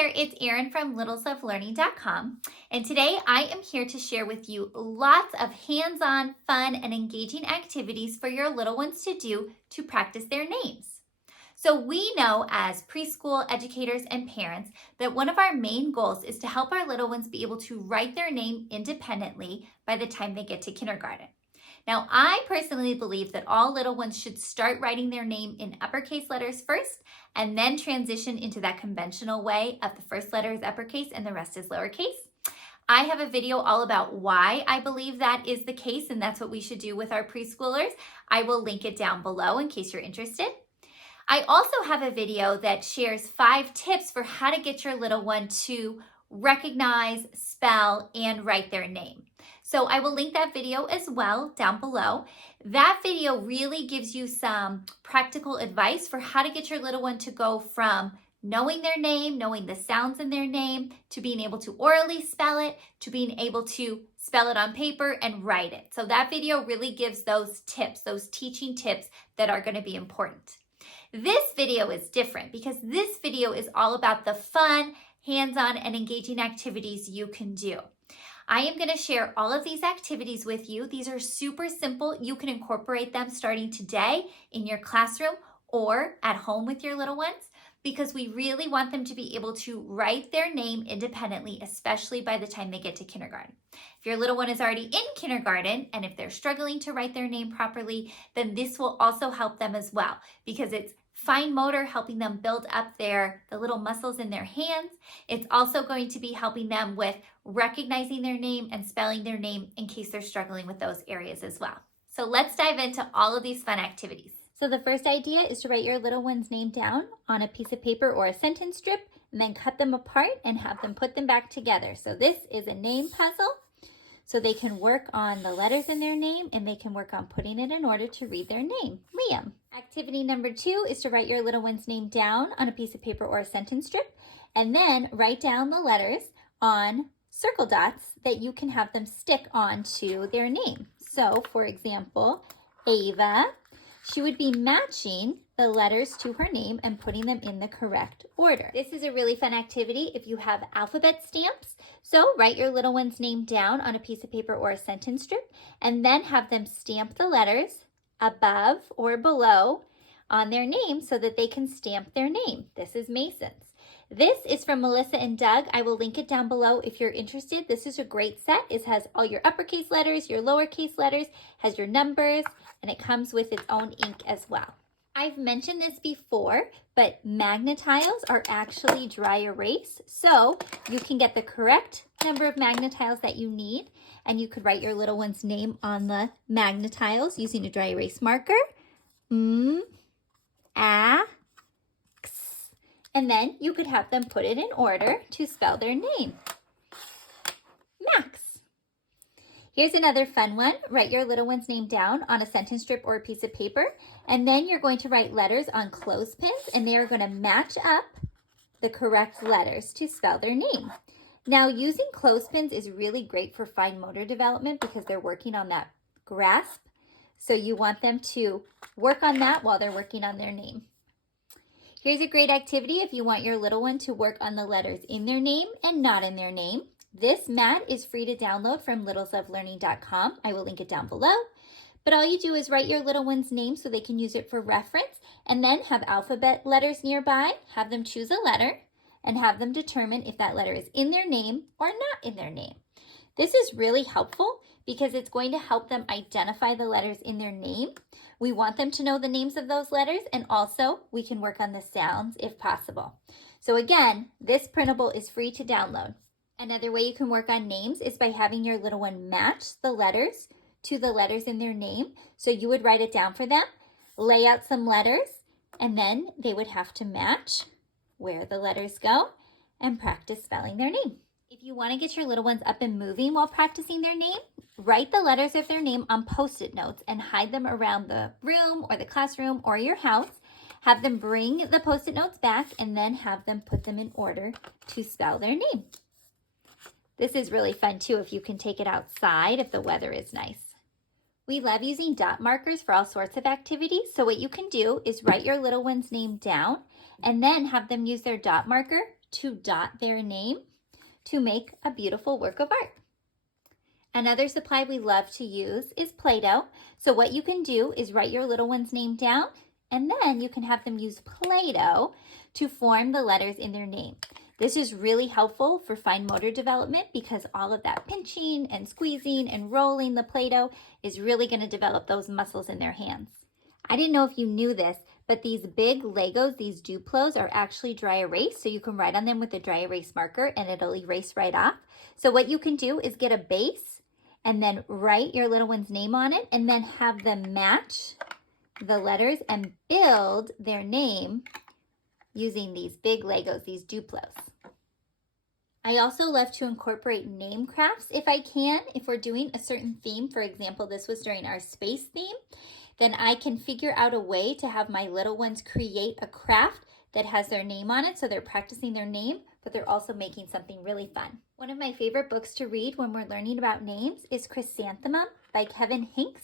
there, it's Erin from littlesoflearning.com, and today I am here to share with you lots of hands-on, fun, and engaging activities for your little ones to do to practice their names. So we know as preschool educators and parents that one of our main goals is to help our little ones be able to write their name independently by the time they get to kindergarten. Now, I personally believe that all little ones should start writing their name in uppercase letters first and then transition into that conventional way of the first letter is uppercase and the rest is lowercase. I have a video all about why I believe that is the case, and that's what we should do with our preschoolers. I will link it down below in case you're interested. I also have a video that shares 5 tips for how to get your little one to recognize, spell, and write their name. So I will link that video as well down below. That video really gives you some practical advice for how to get your little one to go from knowing their name, knowing the sounds in their name, to being able to orally spell it, to being able to spell it on paper and write it. So that video really gives those tips, those teaching tips that are going to be important. This video is different because this video is all about the fun, hands-on, and engaging activities you can do. I am going to share all of these activities with you. These are super simple. You can incorporate them starting today in your classroom or at home with your little ones because we really want them to be able to write their name independently, especially by the time they get to kindergarten. If your little one is already in kindergarten and if they're struggling to write their name properly, then this will also help them as well because it's fine motor, helping them build up the little muscles in their hands. It's also going to be helping them with recognizing their name and spelling their name in case they're struggling with those areas as well. So let's dive into all of these fun activities. So the first idea is to write your little one's name down on a piece of paper or a sentence strip and then cut them apart and have them put them back together. So this is a name puzzle. So they can work on the letters in their name and they can work on putting it in order to read their name. Liam. Activity number 2 is to write your little one's name down on a piece of paper or a sentence strip and then write down the letters on circle dots that you can have them stick onto their name. So for example, Ava, she would be matching the letters to her name and putting them in the correct order. This is a really fun activity if you have alphabet stamps. So write your little one's name down on a piece of paper or a sentence strip and then have them stamp the letters above or below on their name so that they can stamp their name. This is Mason's. This is from Melissa and Doug. I will link it down below if you're interested. This is a great set. It has all your uppercase letters, your lowercase letters, has your numbers, and it comes with its own ink as well. I've mentioned this before, but magnetiles are actually dry erase. So you can get the correct number of magnetiles that you need, and you could write your little one's name on the magnetiles using a dry erase marker. And then you could have them put it in order to spell their name. Max. Here's another fun one. Write your little one's name down on a sentence strip or a piece of paper, and then you're going to write letters on clothespins, and they are going to match up the correct letters to spell their name. Now, using clothespins is really great for fine motor development because they're working on that grasp. So you want them to work on that while they're working on their name. Here's a great activity if you want your little one to work on the letters in their name and not in their name. This mat is free to download from littlesoflearning.com. I will link it down below. But all you do is write your little one's name so they can use it for reference and then have alphabet letters nearby, have them choose a letter, and have them determine if that letter is in their name or not in their name. This is really helpful because it's going to help them identify the letters in their name. We want them to know the names of those letters, and also we can work on the sounds if possible. So again, this printable is free to download. Another way you can work on names is by having your little one match the letters to the letters in their name. So you would write it down for them, lay out some letters, and then they would have to match where the letters go and practice spelling their name. If you want to get your little ones up and moving while practicing their name, write the letters of their name on Post-it notes and hide them around the room or the classroom or your house. Have them bring the Post-it notes back and then have them put them in order to spell their name. This is really fun too if you can take it outside if the weather is nice. We love using dot markers for all sorts of activities. So what you can do is write your little one's name down and then have them use their dot marker to dot their name to make a beautiful work of art. Another supply we love to use is Play-Doh. So what you can do is write your little one's name down, and then you can have them use Play-Doh to form the letters in their name. This is really helpful for fine motor development because all of that pinching and squeezing and rolling the Play-Doh is really going to develop those muscles in their hands. I didn't know if you knew this, but these big Legos, these Duplos, are actually dry erase, so you can write on them with a dry erase marker and it'll erase right off. So what you can do is get a base and then write your little one's name on it and then have them match the letters and build their name using these big Legos, these Duplos. I also love to incorporate name crafts if I can. If we're doing a certain theme, for example, this was during our space theme, then I can figure out a way to have my little ones create a craft that has their name on it, so they're practicing their name, but they're also making something really fun. One of my favorite books to read when we're learning about names is Chrysanthemum by Kevin Hinks.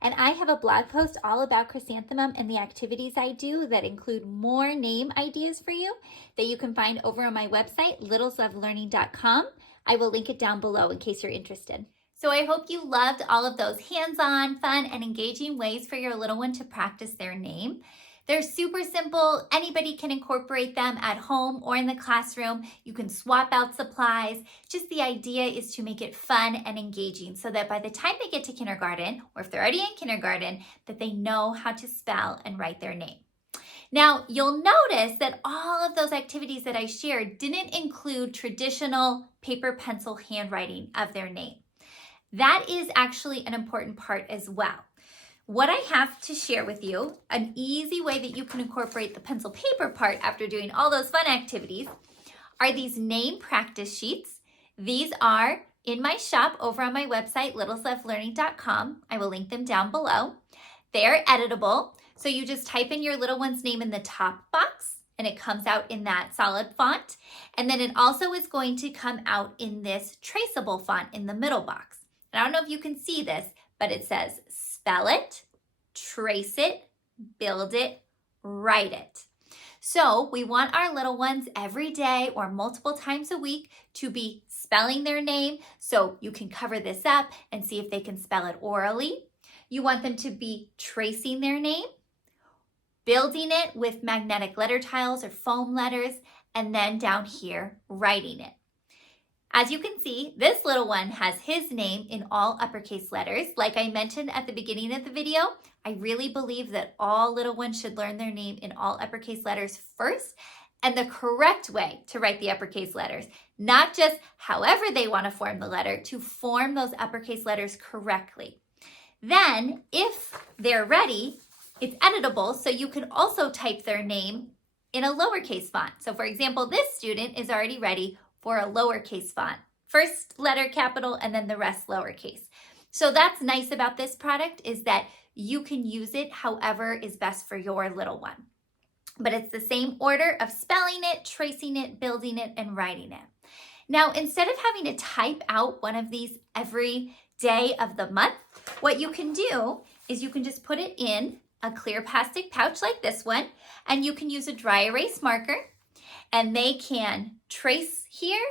And I have a blog post all about Chrysanthemum and the activities I do that include more name ideas for you that you can find over on my website, littleslovelearning.com. I will link it down below in case you're interested. So I hope you loved all of those hands-on, fun, and engaging ways for your little one to practice their name. They're super simple. Anybody can incorporate them at home or in the classroom. You can swap out supplies. Just the idea is to make it fun and engaging so that by the time they get to kindergarten, or if they're already in kindergarten, that they know how to spell and write their name. Now, you'll notice that all of those activities that I shared didn't include traditional paper pencil handwriting of their name. That is actually an important part as well. What I have to share with you, an easy way that you can incorporate the pencil paper part after doing all those fun activities, are these name practice sheets. These are in my shop over on my website, littleslovelearning.com. I will link them down below. They are editable, so you just type in your little one's name in the top box, and it comes out in that solid font. And then it also is going to come out in this traceable font in the middle box. And I don't know if you can see this, but it says spell it, trace it, build it, write it. So we want our little ones every day or multiple times a week to be spelling their name. So you can cover this up and see if they can spell it orally. You want them to be tracing their name, building it with magnetic letter tiles or foam letters, and then down here, writing it. As you can see, this little one has his name in all uppercase letters. Like I mentioned at the beginning of the video, I really believe that all little ones should learn their name in all uppercase letters first, and the correct way to write the uppercase letters, not just however they want to form the letter, to form those uppercase letters correctly. Then, if they're ready, it's editable, so you can also type their name in a lowercase font. So for example, this student is already ready for a lowercase font. First letter capital and then the rest lowercase. So that's nice about this product is that you can use it however is best for your little one. But it's the same order of spelling it, tracing it, building it, and writing it. Now, instead of having to type out one of these every day of the month, what you can do is you can just put it in a clear plastic pouch like this one, and you can use a dry erase marker, and they can trace here,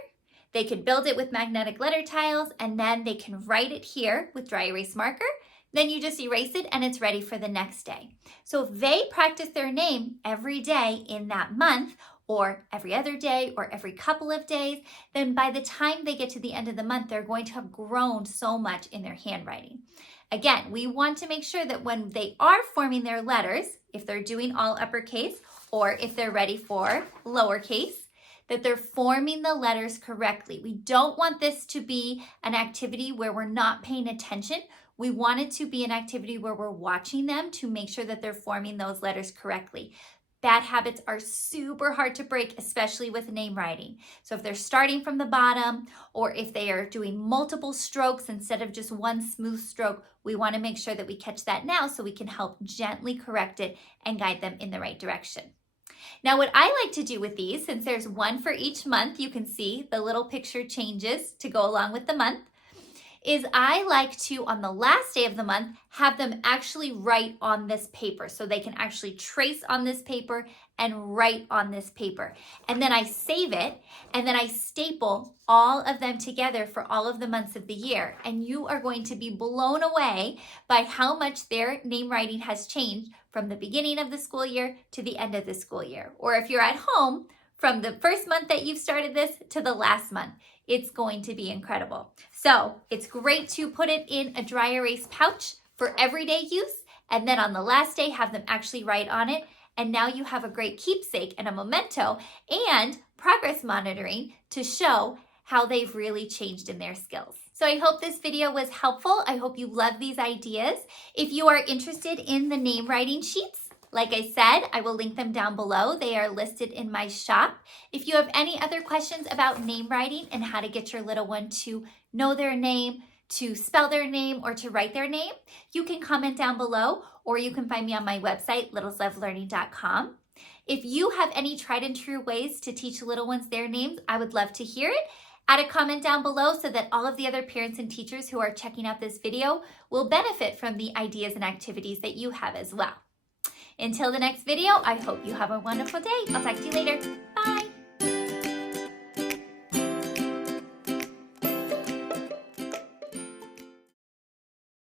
they could build it with magnetic letter tiles, and then they can write it here with dry erase marker. Then you just erase it and it's ready for the next day. So if they practice their name every day in that month, or every other day, or every couple of days, then by the time they get to the end of the month, they're going to have grown so much in their handwriting. Again, we want to make sure that when they are forming their letters, if they're doing all uppercase, or if they're ready for lowercase, that they're forming the letters correctly. We don't want this to be an activity where we're not paying attention. We want it to be an activity where we're watching them to make sure that they're forming those letters correctly. Bad habits are super hard to break, especially with name writing. So if they're starting from the bottom, or if they are doing multiple strokes instead of just one smooth stroke, we want to make sure that we catch that now so we can help gently correct it and guide them in the right direction. Now, what I like to do with these, since there's one for each month, you can see the little picture changes to go along with the month, is I like to, on the last day of the month, have them actually write on this paper. So they can actually trace on this paper and write on this paper. And then I save it, and then I staple all of them together for all of the months of the year. And you are going to be blown away by how much their name writing has changed from the beginning of the school year to the end of the school year. Or if you're at home, from the first month that you've started this to the last month. It's going to be incredible. So it's great to put it in a dry erase pouch for everyday use, and then on the last day have them actually write on it, and now you have a great keepsake and a memento and progress monitoring to show how they've really changed in their skills. So I hope this video was helpful. I hope you love these ideas. If you are interested in the name writing sheets, like I said, I will link them down below. They are listed in my shop. If you have any other questions about name writing and how to get your little one to know their name, to spell their name, or to write their name, you can comment down below, or you can find me on my website, littleslovelearning.com. If you have any tried and true ways to teach little ones their names, I would love to hear it. Add a comment down below so that all of the other parents and teachers who are checking out this video will benefit from the ideas and activities that you have as well. Until the next video, I hope you have a wonderful day. I'll talk to you later.